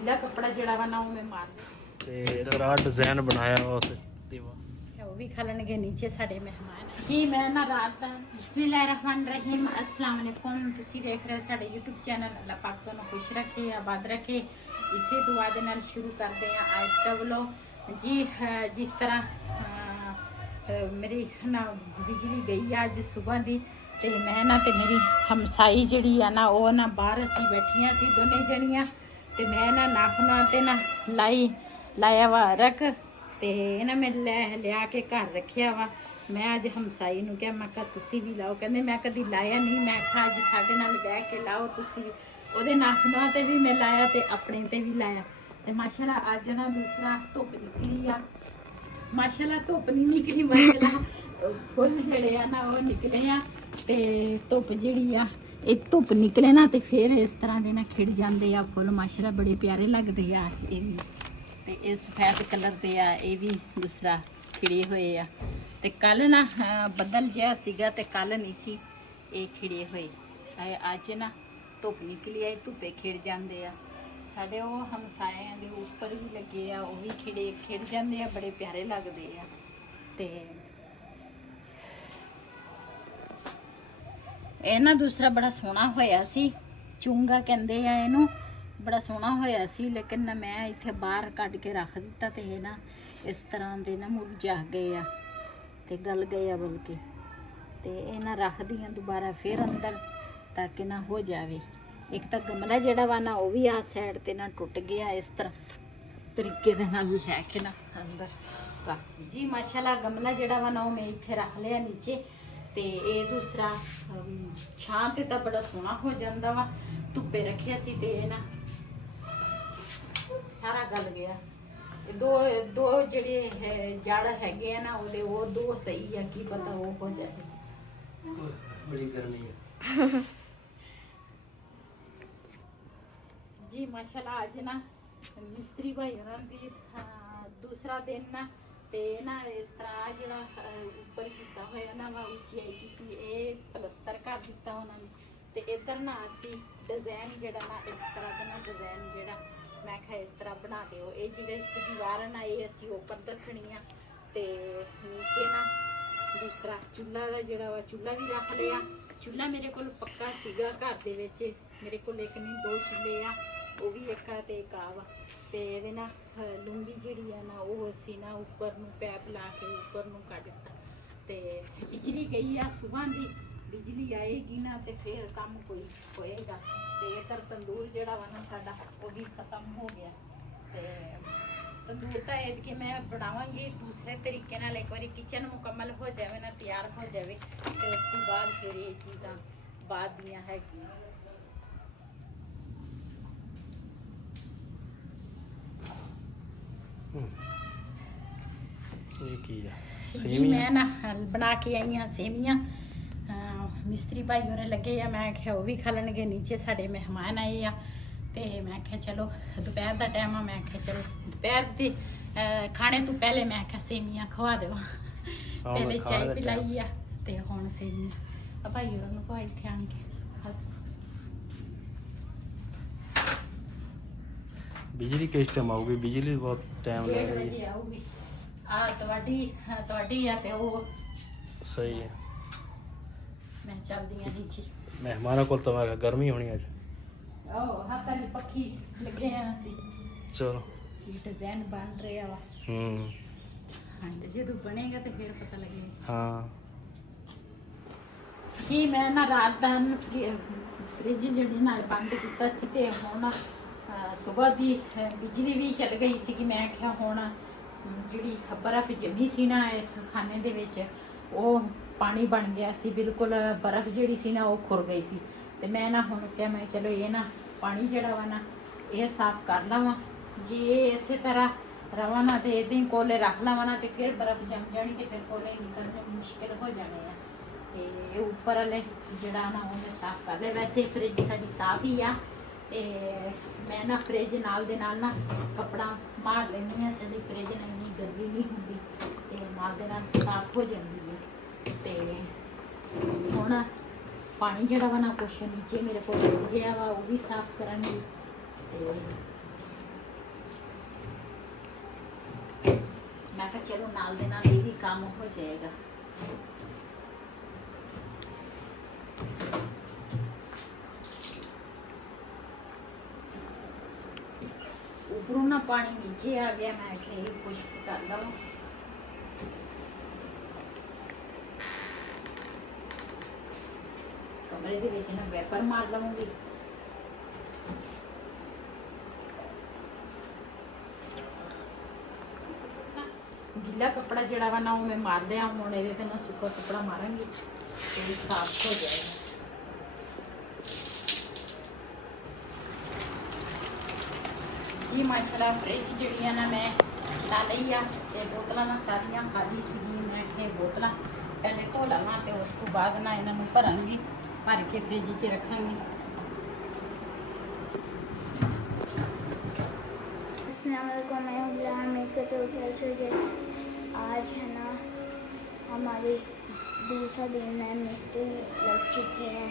गीला कपड़ा जड़ा वा ना मैं मार ते तेरा डिजाइन बनाया उस दीवा वो भी खा लेंगे नीचे साढ़े मेहमान जी। मैं ना रात का बिस्मिल्लाहिर्रहमानिर्रहीम अस्सलाम वालेकुम तुसी देख रहे हो साढ़े यूट्यूब चैनल। अल्लाह पाक तुहानू खुश रखे आबाद रखे इसे दुआ दे नाल शुरू करते हैं आज का व्लॉग जी। जिस तरह मेरी ना बिजली गई अज सुबह दी ते मैं ना ते मेरी हमसाई जड़ी है ना वो ना बाहर असी बैठियां सी दोने जनियां ते मैं ना नाखना ते ना लाया वा रख ते ना मैं लिया के घर रखिया वा। मैं अज हमसाई नूं कहा मैं कहा तुसी भी लाओ, कहंदे मैं कदी लाया नहीं। मैं आखा अज साडे नाल बैठ के लाओ तुसी। ओहदे नाखना ते भी मैं लाया ते अपने ते भी लाया ते माशाल्लाह अज ना दूसरा धुप निकली आ। माशाल्लाह धुप नहीं निकली, माशाल्लाह फुल जड़े आ ना वो निकले आ ते धुप जिहड़ी आ एक धुप निकले ना ते फिर इस तरह दे ना खिड़ जाते आ फुल। माशाल्लाह बड़े प्यारे लगते आ। ये भी ते ये सफेद कलर दे आ, ये भी दूसरा खिड़े हुए आ ते कल ना बदल जिहा सीगा ते कल नहीं सी ये खिड़े हुए। अज ना धुप निकली आई, धुप्पे खिड़ जाते आ। साढ़े वो हमसाया के उपर भी लगे आ, वो भी खिड़ जाते आ, बड़े प्यारे लगते आ। ते ये ना दूसरा बड़ा सोहना होया सी, चूंगा कहंदे आ इहनूं, बड़ा सोहना होया सी। लेकिन ना मैं इत्थे बाहर कढ के रख दिता ते ये ना इस तरह दे ना मुरझा गए आ ते गल गए आ बल्कि। ते ये ना रख दी दोबारा फिर अंदर ताकि ना हो जावे। एक तो गमला जिहड़ा वा ना वो भी आ साइड ते ना टुट गया, इस तरह तरीके दे नाल लैके ना अंदर रख जी। माशाल्लाह गमला जिहड़ा वा ना वो मैं इत्थे रख लिया नीचे ते ये दूसरा छां ते तां बड़ा सोहना हो जांदा वा। धुप्पे रखिया सी ते ना सारा गल गया। दो जिहड़े जड़ हैगे आ ना ओहदे वो दो सही है, की पता वो हो जाए। बड़ी गर्मी है जी। माशाल्लाह अज ना मिस्त्री भाई होरां दी दूसरा दिन ना ते ना इस तरह जिहड़ा उपर कीता होया ना वा उचियाई कीती, ये पलस्तर कर दिता उन्होंने ते इधर ना असी डिजाइन जिहड़ा ना इस तरह का ना डिजाइन जिहड़ा मैं कहा इस तरह बना दिओ। ये जिहड़े दीवार ना ये असी उपर रखनी आ ते नीचे ना दूसरा चूल्हा का जिहड़ा वा चूल्हा भी रख लिया। चूल्हा मेरे को पक्का सीगा घर दे विच, मेरे को एक नहीं दो चूल्हे आ, वो भी एक आ ते एक आ वा ते इहदे ना लुंगी जिहड़ी आ ना वो असी ना उपर नूं पैप ला के उपर नूं कढ दित्ता ते बिजली गई आ सुबह दी। बिजली आएगी ना ते फिर काम कोई होएगा। ते इधर तंदूर जिहड़ा वा ना साडा वो भी खत्म हो गया ते तंदूर तो कि मैं बनावांगी दूसरे तरीके नाल। एक बार किचन मुकम्मल हो जाए ना तैयार हो जाए तो उस तो बाद फिर ये चीज़ां बाद दियां हैगी। ये की है जी। मैं ना बना के आई हाँ सेवियां, मिस्त्री भाई होरे लगे आ। मैं आख्या वो भी खा लेंगे नीचे साढ़े मेहमान आए आ ते मैं आख्या चलो दोपहर का टाइम आ, मैं आख्या चलो दोपहर के खाने तो पहले मैं आख्या सेवियां खवा दो। पहले चाय पिलाई आ ते हुण सेवियां भाई होरां नूं खवाई इत्थे आण के। बिजली किस टाइम आऊगी? बिजली बहुत टाइम लगेगा जी आऊगी आ ਤੁਹਾਡੀ ਆ ਤੇ ਉਹ सही है। मैं चलदी आ नीचे। मेहमानों को तो गर्मी होनी आज। ओ हाथ वाली पक्की लगे हैं ਅਸੀਂ। चलो ये डिजाइन बन रहा वा। हाँ जो बनेगा तो फिर पता लगेगा। हाँ जी। मैं ना रात का फ्रिज जी ना बंद किया सी ते हुण सुबह की बिजली भी चल गई सी कि मैं आख्या हुण जिहड़ी बर्फ जमी सी ना इस खाने दे विच वो पानी बन गया सी, बिल्कुल बर्फ जिहड़ी सी ना वो खुर गई सी ते मैं ना हुण क्या मैं चलो ये ना पानी जिहड़ा वा ना ये साफ कर लवां जी। ये इस तरह रवा ना तो इदां ही कोले रख लवां ना तो फिर बर्फ जम जानी ते फिर कोले निकलने मुश्किल हो जाने आ। ते उपर वाले जिहड़ा ना उन्हें साफ कर लिया। वैसे फ्रिज साडी साफ ही आ ते मैं ना फ्रिज नाल दे नाल ना कपड़ा मार लैंदी हाँ। साडी फ्रिज नाल इन्नी गर्मी नहीं हुंदी ते नाल दे नाल साफ हो जाती है। ते हुण पानी जिहड़ा वा ना कुछ नीचे मेरे को गया वा वो भी साफ करांगी ते ਕਿਹਾ ਚਲੋ ਨਾਲ ਦੇ ਨਾਲ ਇਹ ਵੀ ਕੰਮ ਹੋ ਜਾਏਗਾ। ਉੱਪਰੋਂ ਨਾ ਪਾਣੀ ਨੀਚੇ ਆ ਗਿਆ, ਮੈਂ ਕਿਹਾ ਇਹ ਖੁਸ਼ਕ ਕਰ ਲਵਾਂ। ਕਮਰੇ ਦੇ ਵਿੱਚ ਨਾ ਵੈਪਰ ਮਾਰ ਲਵਾਂਗੀ। ਗਿੱਲਾ ਕੱਪੜਾ ਜਿਹੜਾ ਵਾ ਨਾ ਉਹ ਮੈਂ ਮਾਰ ਲਿਆ, ਹੁਣ ਇਹਦੇ ਤੇ ਨਾ ਸੁੱਕਾ ਕੱਪੜਾ ਮਾਰਾਂਗੀ ਤੇ ਸਾਫ਼ ਹੋ ਜਾਏਗਾ। ਜੀ ਮਾਸ਼ਾਅੱਲਾ ਫ੍ਰਿਜ ਜਿਹੜੀਆਂ ਨਾ ਮੈਂ ਲਾ ਲਈ ਆ ਤੇ ਬੋਤਲਾਂ ਨਾ ਸਾਰੀਆਂ ਖਾਲੀ ਸੀਗੀਆਂ। ਮੈਂ ਕਿਹਾ ਬੋਤਲਾਂ ਪਹਿਲੇ ਧੋ ਲਵਾਂ ਤੇ ਉਸ ਤੋਂ ਬਾਅਦ ਨਾ ਇਹਨਾਂ ਨੂੰ ਭਰਾਂਗੀ, ਭਰ ਕੇ ਫ੍ਰਿਜ 'ਚ ਰੱਖਾਂਗੀ। अस्सलामुअलैकुम, मैं हूँ बिलाल उम्मीद करते हो कैसे हो। आज है ना हमारे दूसरा दिन में मिस्त्री लग चुके हैं।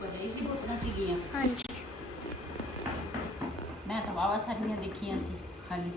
ਪਰ ਇਹ ਵੀ ਬੋਤਲਾਂ ਸੀਗੀਆਂ, हाँ जी, ਮੈਂ ਤਾਂ ਵਾਵਾ ਸਾਰੀਆਂ ਦੇਖੀਆਂ ਸੀ ਖਾਲੀ।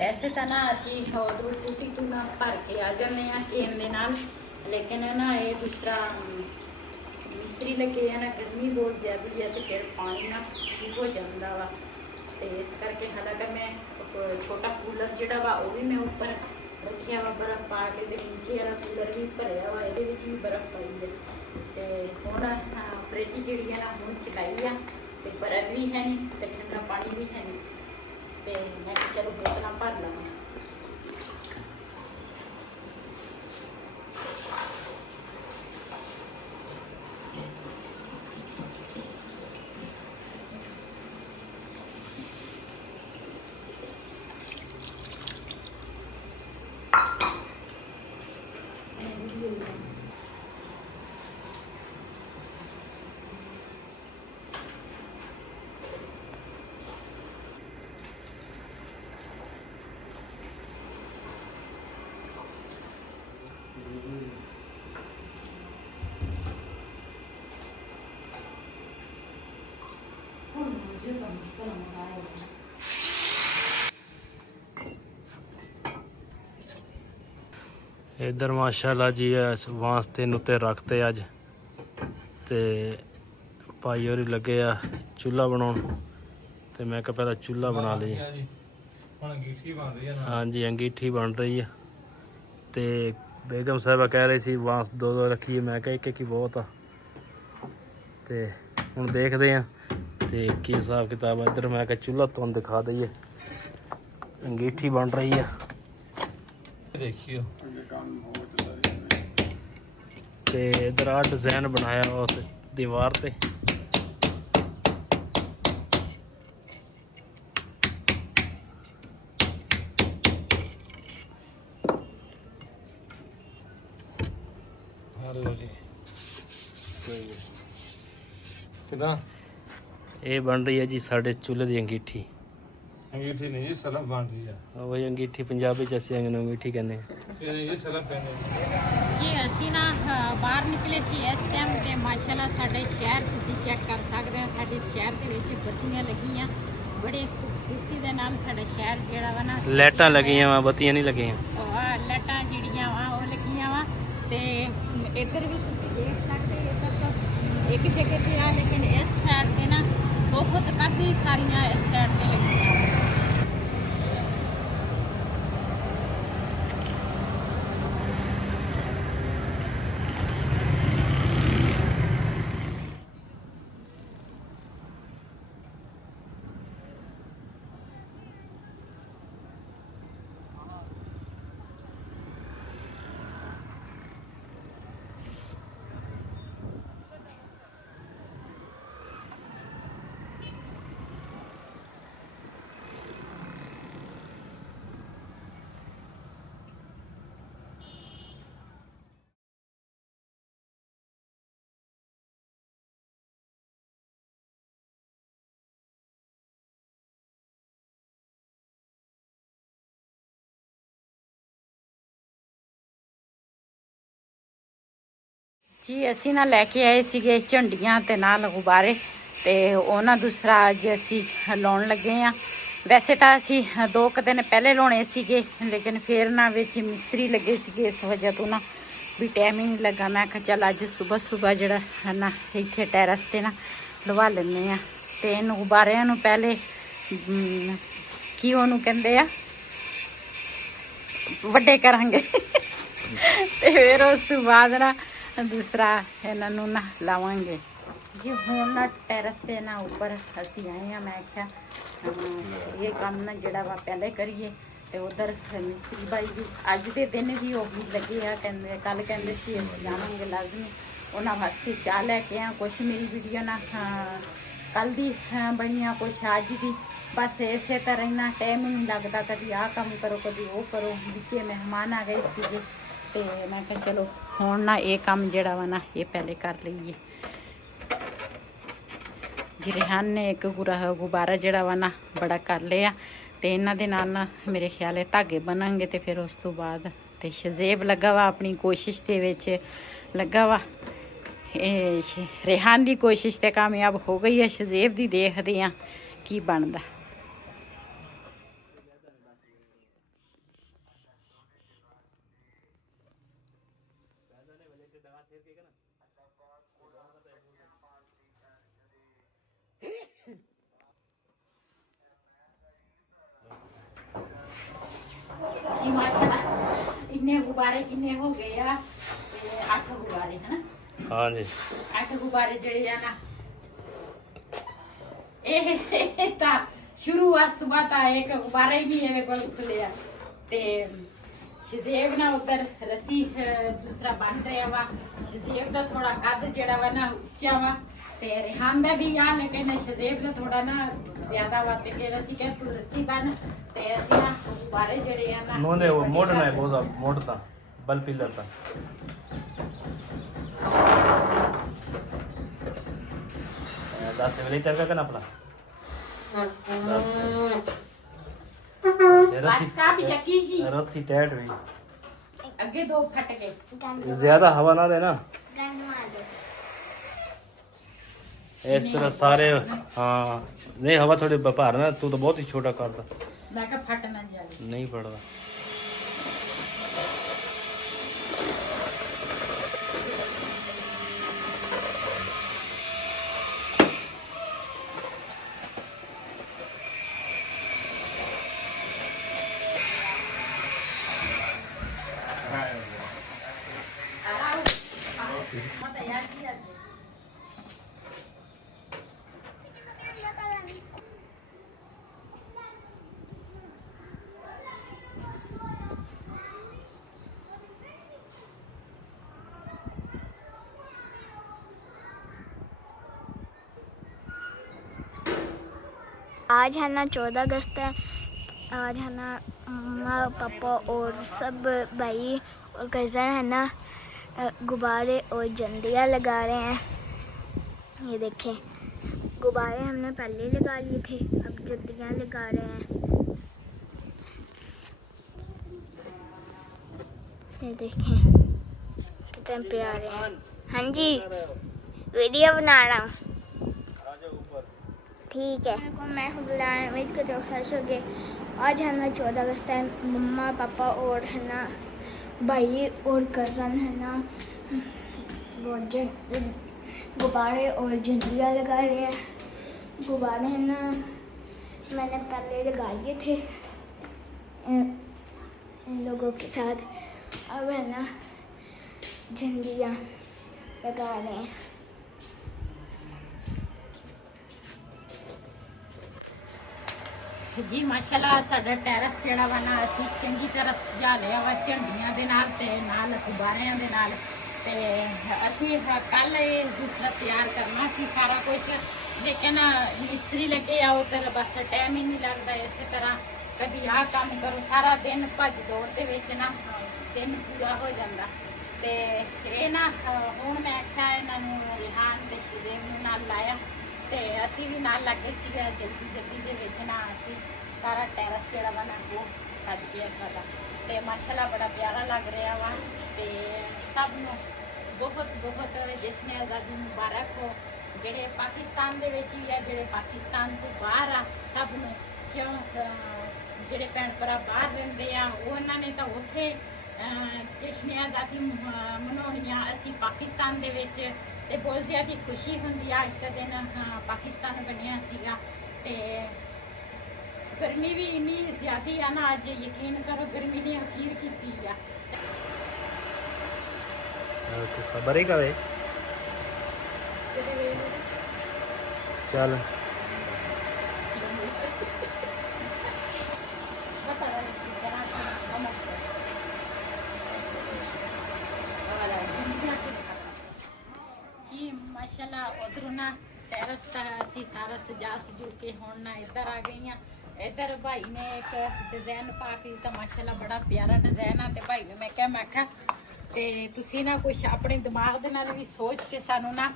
ਵੈਸੇ ਤਾਂ ਨਾ ਅਸੀਂ ਉਧਰੋਂ ਟੂਟੀ ਤੋਂ ਨਾ ਭਰ ਕੇ ਆ ਜਾਂਦੇ ਆ ਕੇਨ ਦੇ ਨਾਲ, ਲੇਕਿਨ ਨਾ ਇਹ ਦੂਸਰਾ ਮਿਸਤਰੀ ਲੱਗੇ ਆ ਨਾ, ਗਰਮੀ ਬਹੁਤ ਜ਼ਿਆਦਾ ਹੈ ਤੇ ਫਿਰ ਪਾਣੀ ਨਾ ਠੀਕ ਹੋ ਜਾਂਦਾ ਵਾ। ਤੇ ਇਸ ਕਰਕੇ ਹਾਲਾਂਕਿ ਮੈਂ ਛੋਟਾ ਕੂਲਰ ਜਿਹੜਾ ਵਾ ਉਹ ਵੀ ਮੈਂ ਉੱਪਰ ਰੱਖਿਆ ਵਾ ਬਰਫ਼ ਪਾ ਕੇ, ਤੇ ਨੀਚੇ ਵਾਲਾ ਕੂਲਰ ਵੀ ਭਰਿਆ ਵਾ, ਇਹਦੇ ਵਿੱਚ ਵੀ ਬਰਫ਼ ਪਾਈ ਹੈ। ਤੇ ਹੁਣ ਫ੍ਰਿਜ ਜਿਹੜੀ ਹੈ ਨਾ ਹੁਣ ਚਲਾਈ ਆ ਤੇ ਬਰਫ਼ ਵੀ ਹੈ ਨਹੀਂ ਤੇ ਠੰਡਾ ਪਾਣੀ ਵੀ ਹੈ ਨਹੀਂ, ਤੇ ਮੈਂ ਕਿਹਾ ਚਲੋ ਬੋਤਲਾਂ ਭਰ ਲਵਾਂ। इधर माशाल्लाह जी वांस तीन उत्ते रखते अज ते भाई होरी लगे आ चूल्हा बनाने, ते मैं कहा पहला चूल्हा बना ली। हाँ जी अंगीठी बन रही है, ते बेगम साहबा कह रही थी वांस दो दो रखिए, मैं कहा एक ही बहुत आ। ते हुण देखते हैं ते की हिसाब किताब। इधर मैं कहा चूल्हा तुहानूं दिखा दईए, अंगीठी बन रही है देखियो। ते इधर आ डिजाइन बनाया उस दीवार ते, हेलो जी सही है। किदा ये बन रही है जी साढ़े चूल्हे की अंगीठी। अंगीठी नहीं जी सलफ बन रही है। वही अंगीठी पंजाबी च असीं अंगीठी कहने। ये सलफ पहने ਜੀ ਅਸੀਂ ਨਾ ਬਾਹਰ ਨਿਕਲੇ ਸੀ ਇਸ ਟਾਈਮ ਤੇ ਮਾਸ਼ਾਅੱਲਾ ਸਾਡੇ ਸ਼ਹਿਰ ਤੁਸੀਂ ਚੈੱਕ ਕਰ ਸਕਦੇ ਹੋ। ਸਾਡੇ ਸ਼ਹਿਰ ਦੇ ਵਿੱਚ ਬੱਤੀਆਂ ਲੱਗੀਆਂ, ਬੜੇ ਖੂਬਸੂਰਤੀ ਦੇ ਨਾਲ ਸਾਡਾ ਸ਼ਹਿਰ ਜਿਹੜਾ ਵਾ ਨਾ लाइटां लगियां वा बत्तियां नहीं लगियां। ਲਾਈਟਾਂ ਜਿਹੜੀਆਂ ਵਾ ਉਹ ਲੱਗੀਆਂ ਵਾ। ਤੇ ਇੱਧਰ ਵੀ ਤੁਸੀਂ ਦੇਖ ਸਕਦੇ ਹੋ, ਇੱਧਰ ਤਾਂ ਇੱਕ ਜਗ੍ਹਾ ਤੇ ਆ, ਲੇਕਿਨ ਇਸ ਸਾਈਡ ਤੇ ਨਾ ਬਹੁਤ ਕਾਫੀ ਸਾਰੀਆਂ ਇਸ ਸਾਈਡ ਤੇ ਲੱਗੀਆਂ ਵਾ। ਜੀ ਅਸੀਂ ਨਾ ਲੈ ਕੇ ਆਏ ਸੀਗੇ ਝੰਡੀਆਂ ਤੇ ਨਾਲ ਗੁਬਾਰੇ, ਤੇ ਉਹਨਾਂ ਦੂਸਰਾ ਅੱਜ ਅਸੀਂ ਲਾਉਣ ਲੱਗੇ ਆ। ਵੈਸੇ ਤਾਂ ਅਸੀਂ 2 ਕੁ ਦਿਨ ਪਹਿਲੇ ਲਾਉਣੇ ਸੀਗੇ, ਲੇਕਿਨ ਫਿਰ ਨਾ ਵਿੱਚ ਮਿਸਤਰੀ ਲੱਗੇ ਸੀਗੇ, ਇਸ ਵਜ੍ਹਾ ਤੋਂ ਨਾ ਵੀ ਟਾਈਮ ਹੀ ਨਹੀਂ ਲੱਗਾ। ਮੈਂ ਕਿਹਾ ਚੱਲ ਅੱਜ ਸਵੇਰ ਜਿਹੜਾ ਹੈ ਨਾ ਇੱਥੇ ਟੈਰਸ ਤੇ ਨਾ ਲਵਾ ਲੈਂਦੇ ਆ। ਤੇ ਇਹਨੂੰ ਗੁਬਾਰਿਆਂ ਨੂੰ ਪਹਿਲੇ ਕੀ ਉਹਨੂੰ ਕਹਿੰਦੇ ਆ, ਵੱਡੇ ਕਰਾਂਗੇ ਤੇ ਫਿਰ ਉਸ ਤੋਂ ਬਾਅਦ ਨਾ ਦੂਸਰਾ ਇਹਨਾਂ ਨੂੰ ਨਾ ਲਾਵਾਂਗੇ ਜੀ। ਹੁਣ ਨਾ ਟੈਰਸ ਤੇ ਨਾ ਉੱਪਰ ਅਸੀਂ ਆਏ ਆ। ਮੈਂ ਕਿਹਾ ਇਹ ਕੰਮ ਨਾ ਜਿਹੜਾ ਵਾ ਪਹਿਲੇ ਕਰੀਏ। ਤੇ ਉਧਰ ਮਿਸਤਰੀ ਬਾਈ ਵੀ ਅੱਜ ਦੇ ਦਿਨ ਵੀ ਉਹ ਵੀ ਲੱਗੇ ਆ, ਕਹਿੰਦੇ ਕੱਲ ਕਹਿੰਦੇ ਸੀ ਅਸੀਂ ਜਾਵਾਂਗੇ ਲਾਜ਼ਮੀ। ਉਹਨਾਂ ਵਾਸਤੇ ਚਾਹ ਲੈ ਕੇ ਆ। ਕੁਛ ਮੇਰੀ ਵੀਡੀਓ ਨਾ ਕੱਲ ਦੀ ਬਣੀਆਂ, ਕੁਛ ਅੱਜ ਦੀ। ਬਸ ਇਸੇ ਤਰ੍ਹਾਂ ਹੀ ਨਾ ਟਾਈਮ ਹੀ ਨਹੀਂ ਲੱਗਦਾ, ਕਦੀ ਆਹ ਕੰਮ ਕਰੋ ਕਦੀ ਉਹ ਕਰੋ। ਵਿੱਚੇ ਮਹਿਮਾਨ ਆ ਗਏ ਸੀਗੇ ਤੇ ਮੈਂ ਕਿਹਾ ਚਲੋ ਹੁਣ ਨਾ ਇਹ ਕੰਮ ਜਿਹੜਾ ਵਾ ਨਾ ਇਹ ਪਹਿਲੇ ਕਰ ਲਈਏ। ਜੀ ਰਿਹਾਨ ਨੇ ਇੱਕ ਗੁਬਾਰਾ ਜਿਹੜਾ ਵਾ ਨਾ ਬੜਾ ਕਰ ਲਿਆ, ਤੇ ਇਹਨਾਂ ਦੇ ਨਾਲ ਨਾ ਮੇਰੇ ਖਿਆਲ ਹੈ ਧਾਗੇ ਬਣਾਂਗੇ। ਤੇ ਫਿਰ ਉਸ ਤੋਂ ਬਾਅਦ ਤੇ ਸ਼ਜ਼ੇਬ ਲੱਗਾ ਵਾ ਆਪਣੀ ਕੋਸ਼ਿਸ਼ ਦੇ ਵਿੱਚ ਲੱਗਾ ਵਾ। ਇਹ ਰਿਹਾਨ ਦੀ ਕੋਸ਼ਿਸ਼ ਤੇ ਕਾਮਯਾਬ ਹੋ ਗਈ ਹੈ, ਸ਼ਜ਼ੇਬ ਦੀ ਦੇਖਦੇ ਆ ਕੀ ਬਣਦਾ। जी माशाल्लाह इतने गुब्बारे किन्ने हो गए आ, 8 गुब्बारे है ना। हाँ जी 8 गुब्बारे जड़े आ ना ਇਹ ਤਾਂ ਸ਼ੁਰੂ ਆ ਸੁਬਾ ਤਾਂ ਇੱਕ ਗੁਬਾਰਾ ਹੀ ਨਹੀਂ ਇਹਦੇ ਕੋਲ ਖੁੱਲਿਆ। ਤੇ ਸ਼ਜ਼ੇਬ ਨਾ ਉਧਰ ਰੱਸੀ ਦੂਸਰਾ ਬੰਨ ਰਿਹਾ ਵਾ। ਸ਼ਜ਼ੇਬ ਦਾ ਥੋੜਾ ਕੱਦ ਜਿਹੜਾ ਵਾ ਨਾ ਉੱਚਾ ਵਾ, ਤੇ ਰਿਹਾਨ ਦਾ ਵੀ ਆ, ਲੇਕਿਨ ਸ਼ਜ਼ੇਬ ਦਾ ਥੋੜਾ ਨਾ ਜ਼ਿਆਦਾ ਵਾ। ਤੇ ਫਿਰ ਅਸੀਂ ਕਹਿੰਦੇ ਤੂੰ ਰੱਸੀ ਬੰਨ, ਤੇ ਅਸੀਂ ਨਾ ਗੁਬਾਰੇ ਜਿਹੜੇ ਆ ਨਾ नोने वो मोड़ना है बहुत मोड़ता बल पिलर था। दस लीटर का करना अपना बस का भी शकी जी रस्सी टाइट हुई, ਅੱਗੇ 2 ਫਟ ਗਏ। ज्यादा हवा ना देना गन मार दो। इस तरह सारे। हाँ नहीं हवा थोड़ी भार ना, तू तो बहुत ही छोटा करता, ਮੈਂ ਕਿਹਾ ਫਟ ਨਾ ਜਾਵੇ। नहीं पड़ता। ਮੈਂ ਤੈयार किया जी। आज है ना 14 अगस्त है। आज है ना मम्मा पापा और सब भाई और कज़न है ना गुब्बारे और झंडियाँ लगा रहे हैं। ये देखें, गुब्बारे हमने पहले लगा लिए थे, अब झंडियाँ लगा रहे हैं। ये देखें कितने प्यारे हैं। हाँ जी वीडियो बना रहा हूँ, ठीक है। मैं उम्मीद करती हूँ खुश हो गए। आज है ना 14 अगस्त है। मम्मा पापा और है ना भाई और कज़न है ना वो गुब्बारे और झंडियाँ लगा रहे हैं। गुब्बारे है ना मैंने पहले लगा लिए थे इन लोगों के साथ, अब है ना झंडियाँ लगा रहे हैं। जी माशाल्लाह साडा टैरस जेड़ा वा ना असीं चंगी तरह सजा लिया वा झंडियां दे नाल ते नाल गुब्बारियां दे नाल। ते असीं कल दूसरा तैयार करना सी सारा कुछ, लेकिन मिस्त्री लगे आ उधर बस टाइम ही नहीं लगता। इस तरह कभी आ काम करो, सारा दिन भज दौड़ दे विच ना दिन पूरा हो जाता। ते ये ना हुण मैं आख्या इन्हां नूं रिहान ते शज़ेब नूं नाल लाया, ਤੇ ਅਸੀਂ ਵੀ ਨਾਲ ਲੱਗੇ ਸੀਗੇ। ਜਲਦੀ ਦੇ ਵਿੱਚ ਨਾ ਅਸੀਂ ਸਾਰਾ ਟੈਰਸ ਜਿਹੜਾ ਵਾ ਨਾ ਉਹ ਸੱਜ ਗਿਆ ਸਾਡਾ, ਤੇ ਮਾਸ਼ਾਅੱਲਾ ਬੜਾ ਪਿਆਰਾ ਲੱਗ ਰਿਹਾ ਵਾ। ਤੇ ਸਭ ਨੂੰ ਬਹੁਤ ਬਹੁਤ ਜਸ਼ਨ ਆਜ਼ਾਦੀ ਮੁਬਾਰਕ ਹੋ। ਜਿਹੜੇ ਪਾਕਿਸਤਾਨ ਦੇ ਵਿੱਚ ਵੀ ਆ, ਜਿਹੜੇ ਪਾਕਿਸਤਾਨ ਤੋਂ ਬਾਹਰ ਆ, ਸਭ ਨੂੰ ਕਿਉਂ ਜਿਹੜੇ ਭੈਣ ਭਰਾ ਬਾਹਰ ਰਹਿੰਦੇ ਆ ਉਹਨਾਂ ਨੇ ਤਾਂ ਉੱਥੇ ਜਸ਼ਨ ਆਜ਼ਾਦੀ ਮਨਾਉਣੀਆਂ, ਅਸੀਂ ਪਾਕਿਸਤਾਨ ਦੇ ਵਿੱਚ ਤੇ ਬਹੁਤ ਜ਼ਿਆਦਾ ਖੁਸ਼ੀ ਹੁੰਦੀ ਆ। ਇਸ ਦਾ ਦਿਨ ਪਾਕਿਸਤਾਨ ਬਣਿਆ ਸੀਗਾ ਤੇ ਗਰਮੀ ਵੀ ਇੰਨੀ ਜ਼ਿਆਦੀ ਆ ਨਾ, ਅੱਜ ਯਕੀਨ ਕਰੋ ਗਰਮੀ ਨੇ ਅਖੀਰ ਕੀਤੀ ਆ। ਖਬਰ ਹੀ ਕਵੇ ਚੱਲ ਜੀ ਮਾਸ਼ਾਅੱਲਾ ਉਧਰੋਂ ਨਾ ਟੈਰਸ ਤਾਂ ਅਸੀਂ ਸਾਰਾ ਸਜਾ ਸਜੂ ਕੇ ਹੁਣ ਨਾ ਇੱਧਰ ਆ ਗਈਆਂ। ਇੱਧਰ ਭਾਈ ਨੇ ਇੱਕ ਡਿਜ਼ਾਈਨ ਪਾ ਕੇ ਤਾਂ ਮਾਸ਼ਾਅੱਲਾ ਬੜਾ ਪਿਆਰਾ ਡਿਜ਼ਾਈਨ ਆ। ਤੇ ਭਾਈ ਨੂੰ ਮੈਂ ਕਿਹਾ ਤੇ ਤੁਸੀਂ ਨਾ ਕੁਛ ਆਪਣੇ ਦਿਮਾਗ ਦੇ ਨਾਲ ਵੀ ਸੋਚ ਕੇ ਸਾਨੂੰ ਨਾ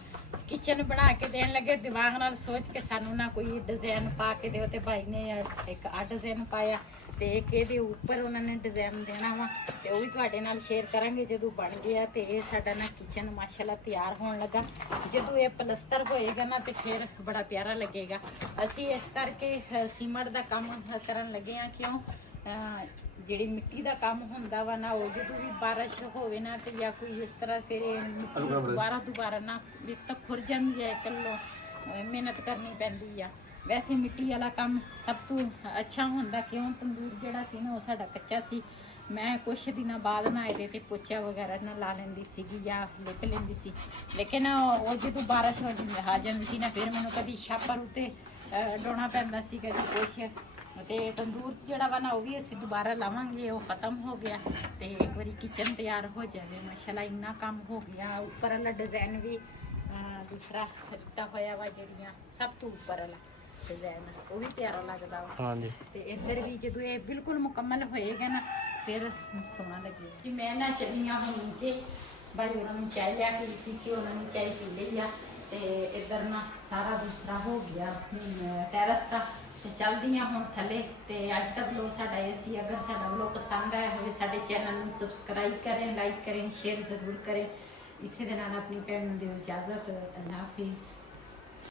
ਕਿਚਨ ਬਣਾ ਕੇ ਦੇਣ ਲੱਗੇ, ਦਿਮਾਗ ਨਾਲ ਸੋਚ ਕੇ ਸਾਨੂੰ ਨਾ ਕੋਈ ਡਿਜ਼ਾਈਨ ਪਾ ਕੇ ਦਿਓ। ਤੇ ਭਾਈ ਨੇ ਇੱਕ ਆ ਡਿਜ਼ਾਈਨ ਪਾਇਆ ਤੇ ਇੱਕ ਇਹਦੇ ਉੱਪਰ ਉਹਨਾਂ ਨੇ ਡਿਜ਼ਾਈਨ ਦੇਣਾ ਵਾ ਤੇ ਉਹ ਵੀ ਤੁਹਾਡੇ ਨਾਲ ਸ਼ੇਅਰ ਕਰਾਂਗੇ ਜਦੋਂ ਬਣ ਗਿਆ। ਤੇ ਇਹ ਸਾਡਾ ਨਾ ਕਿਚਨ ਮਾਸ਼ਾਅੱਲਾ ਤਿਆਰ ਹੋਣ ਲੱਗਾ। ਜਦੋਂ ਇਹ ਪਲਸਤਰ ਹੋਏਗਾ ਨਾ ਤੇ ਫਿਰ ਬੜਾ ਪਿਆਰਾ ਲੱਗੇਗਾ। ਅਸੀਂ ਇਸ ਕਰਕੇ ਸੀਮੈਂਟ ਦਾ ਕੰਮ ਕਰਨ ਲੱਗੇ ਆ, ਕਿਉਂ ਜਿਹੜੀ ਮਿੱਟੀ ਦਾ ਕੰਮ ਹੁੰਦਾ ਵਾ ਨਾ, ਉਹ ਜਦੋਂ ਵੀ ਬਾਰਿਸ਼ ਹੋਵੇ ਨਾ ਤੇ ਜਾਂ ਕੋਈ ਇਸ ਤਰ੍ਹਾਂ ਫਿਰ ਇਹ ਮਿੱਟੀ ਦੁਬਾਰਾ ਨਾ ਵੀ ਤੱਕ ਖੁਰ ਜਾਂਦੀ ਹੈ, ਇਕੱਲੋ ਮਿਹਨਤ ਕਰਨੀ ਪੈਂਦੀ ਆ। ਵੈਸੇ ਮਿੱਟੀ ਵਾਲਾ ਕੰਮ ਸਭ ਤੋਂ ਅੱਛਾ ਹੁੰਦਾ, ਕਿਉਂ ਤੰਦੂਰ ਜਿਹੜਾ ਸੀ ਨਾ ਉਹ ਸਾਡਾ ਕੱਚਾ ਸੀ। ਮੈਂ ਕੁਛ ਦਿਨਾਂ ਬਾਅਦ ਨਾ ਇਹਦੇ ਤੇ ਪੋਚਾ ਵਗੈਰਾ ਨਾ ਲਾ ਲੈਂਦੀ ਸੀਗੀ ਜਾਂ ਲਿਪ ਲੈਂਦੀ ਸੀ, ਲੇਕਿਨ ਉਹ ਜਦੋਂ ਬਾਰਿਸ਼ ਆ ਜਾਂਦੀ ਸੀ ਨਾ ਫਿਰ ਮੈਨੂੰ ਕਦੀ ਛਾਪਰ ਉੱਤੇ ਡਾਉਣਾ ਪੈਂਦਾ ਸੀ, ਕਦੀ ਕੁਛ। ਤੇ ਤੰਦੂਰ ਜਿਹੜਾ ਵਾ ਨਾ ਉਹ ਵੀ ਅਸੀਂ ਦੁਬਾਰਾ ਲਾਵਾਂਗੇ, ਉਹ ਖਤਮ ਹੋ ਗਿਆ ਤੇ ਇੱਕ ਵਾਰੀ ਕਿਚਨ ਤਿਆਰ ਹੋ ਜਾਵੇ। ਮਾਸ਼ਾਅੱਲਾ ਇੰਨਾ ਕੰਮ ਹੋ ਗਿਆ। ਉੱਪਰ ਵਾਲਾ ਡਿਜ਼ਾਈਨ ਵੀ ਦੂਸਰਾ ਦਿੱਤਾ ਹੋਇਆ ਵਾ, ਜਿਹੜੀਆਂ ਸਭ ਤੋਂ ਉੱਪਰ ਵਾਲਾ ਡਿਜ਼ਾਈਨ ਉਹ ਵੀ ਪਿਆਰਾ ਲੱਗਦਾ ਵਾ। ਹਾਂਜੀ ਤੇ ਇੱਧਰ ਵੀ ਜਦੋਂ ਇਹ ਬਿਲਕੁਲ ਮੁਕੰਮਲ ਹੋਏਗਾ ਨਾ ਫਿਰ ਸੋਹਣਾ ਲੱਗੇਗਾ। ਕਿ ਮੈਂ ਨਾ ਚੱਲੀਆਂ ਹੁਣ ਨੀਚੇ, ਭਾਈ ਉਹਨਾਂ ਨੂੰ ਚਾਹ ਲਿਆ ਕੇ ਦਿੱਤੀ ਸੀ, ਉਹਨਾਂ ਨੇ ਚਾਹ ਪੀ ਲਈ ਆ। ਤੇ ਇੱਧਰ ਨਾ ਸਾਰਾ ਦੂਸਰਾ ਹੋ ਗਿਆ ਟੈਰਸ ਦਾ ਤੇ ਚੱਲਦੀਆਂ ਹੁਣ ਥੱਲੇ। ਤੇ ਅੱਜ ਦਾ ਵਲੋਗ ਸਾਡਾ ਇਹ ਸੀ। ਅਗਰ ਸਾਡਾ ਵਲੋਗ ਪਸੰਦ ਆਇਆ ਹੋਵੇ ਸਾਡੇ ਚੈਨਲ ਨੂੰ ਸਬਸਕ੍ਰਾਈਬ ਕरें, ਲਾਈਕ करें, शेयर ज़रूर करें। इसी ਦੇ ਨਾਲ ਆਪਣੀ ਭੈਣ ਨੂੰ ਦਿਓ ਇਜਾਜ਼ਤ। ਅੱਲਾਹ ਹਾਫਿਜ਼।